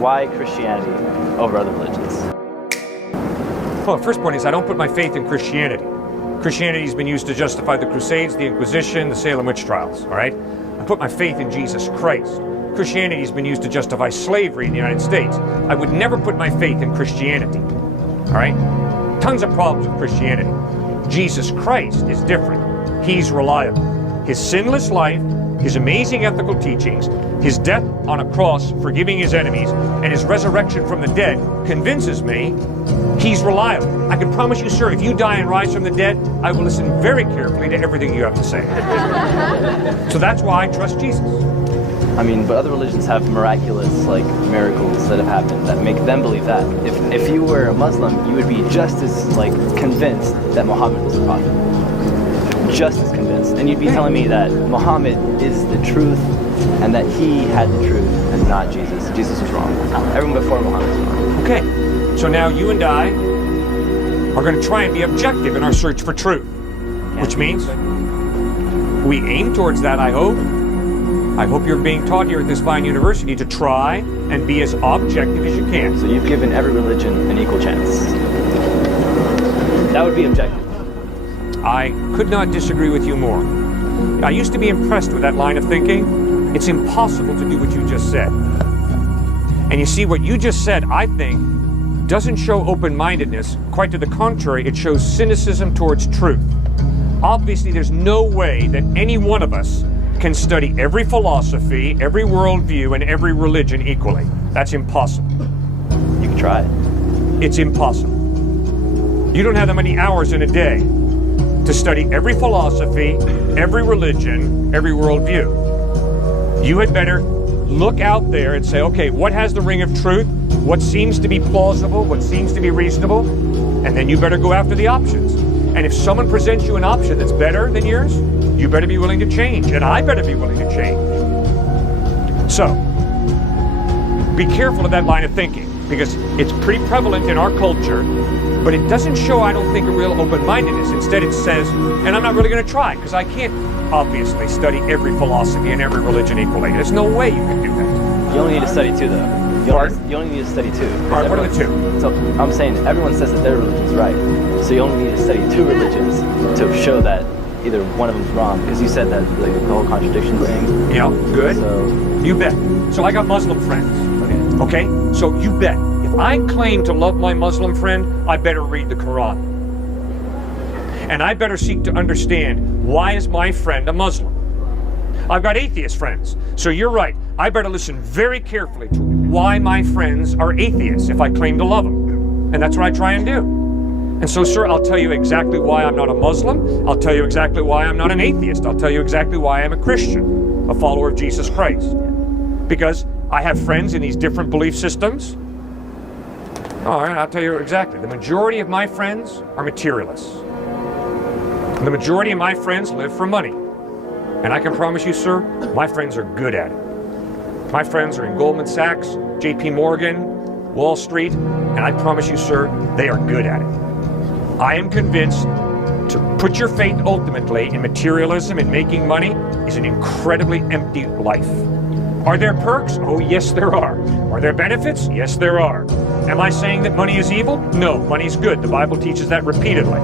Why Christianity over other religions? Well, the first point is I don't put my faith in Christianity. Christianity has been used to justify the Crusades, the Inquisition, the Salem witch trials, all right? I put my faith in Jesus Christ. Christianity has been used to justify slavery in the United States. I would never put my faith in Christianity, all right? Tons of problems with Christianity. Jesus Christ is different. He's reliable. His sinless life, his amazing ethical teachings, his death on a cross forgiving his enemies, and his resurrection from the dead convinces me he's reliable. I can promise you, sir, if you die and rise from the dead, I will listen very carefully to everything you have to say. So that's why I trust Jesus. I mean, but other religions have miraculous, miracles that have happened that make them believe that. If you were a Muslim, you would be just as, convinced that Muhammad was a prophet. Just as convinced. And you'd be telling me that Muhammad is the truth and that he had the truth and not Jesus. Jesus was wrong. Everyone before Muhammad was wrong. Okay, so now you and I are going to try and be objective in our search for truth, which means we aim towards that, I hope. I hope you're being taught here at this fine university to try and be as objective as you can. So you've given every religion an equal chance. That would be objective. I could not disagree with you more. I used to be impressed with that line of thinking. It's impossible to do what you just said. And you see, what you just said, I think, doesn't show open-mindedness. Quite to the contrary, it shows cynicism towards truth. Obviously, there's no way that any one of us can study every philosophy, every worldview, and every religion equally. That's impossible. You can try it. It's impossible. You don't have that many hours in a day to study every philosophy, every religion, every worldview. You had better look out there and say, okay, what has the ring of truth? What seems to be plausible? What seems to be reasonable? And then you better go after the options. And if someone presents you an option that's better than yours, you better be willing to change, and I better be willing to change. So, be careful of that line of thinking, because it's pretty prevalent in our culture, but it doesn't show, I don't think, a real open-mindedness. Instead, it says, and I'm not really going to try, because I can't obviously study every philosophy and every religion equally. There's no way you can do that. You only need to study two, though. You only need to study two. All right, what are the two? So I'm saying everyone says that their religion's right. So you only need to study two religions to show that either one of them's wrong. Because you said that the whole contradiction thing. Yeah, good. So you bet. So I got Muslim friends. Okay? So you bet. If I claim to love my Muslim friend, I better read the Quran. And I better seek to understand, why is my friend a Muslim? I've got atheist friends. So you're right. I better listen very carefully to why my friends are atheists if I claim to love them. And that's what I try and do. And so, sir, I'll tell you exactly why I'm not a Muslim. I'll tell you exactly why I'm not an atheist. I'll tell you exactly why I'm a Christian, a follower of Jesus Christ. Because I have friends in these different belief systems. All right, I'll tell you exactly. The majority of my friends are materialists. The majority of my friends live for money. And I can promise you, sir, my friends are good at it. My friends are in Goldman Sachs, JP Morgan, Wall Street, and I promise you, sir, they are good at it. I am convinced to put your faith ultimately in materialism and making money is an incredibly empty life. Are there perks? Oh, yes, there are. Are there benefits? Yes, there are. Am I saying that money is evil? No, money's good. The Bible teaches that repeatedly.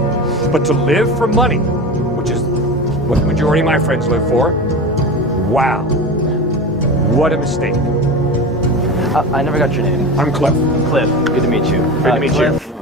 But to live for money, which is what the majority of my friends live for, wow, what a mistake. I never got your name. I'm Cliff. Cliff, good to meet you. Good to meet you. Cliff,